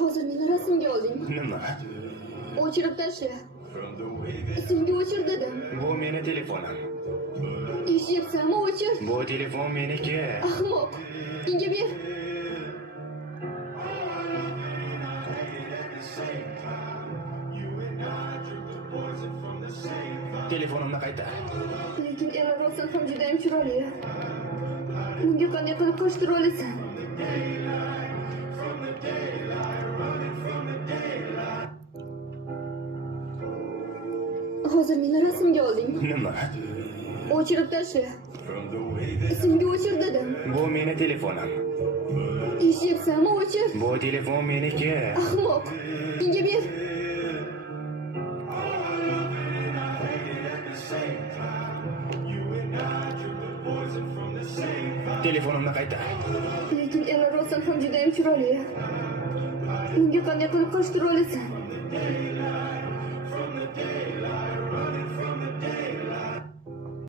Hozir meni rasmga olding. Nima? O'chirib tashla. Senga o'chir dedim. Bu meni telefonim. Eshityapsanmi, o'chir. Bu telefon meniki. Ahmoq. Menga ber. Telefonimni qaytar. Lekin Ella Rosen ham juda ham chiroyli. Bunga qanday qilib qoshtira olasan? Hozir meni rasmga olding. Nima? O'chirib tashla. Senga o'chir dedim. Bu meni telefonim. Eshityapsanmi, o'chir. Bu telefon meniki. Ahmoq. Menga ber. Telefonimni qaytar. Lekin Ella Rosen ham juda ham chiroyli. Bunga qanday qilib qoshtira olasan?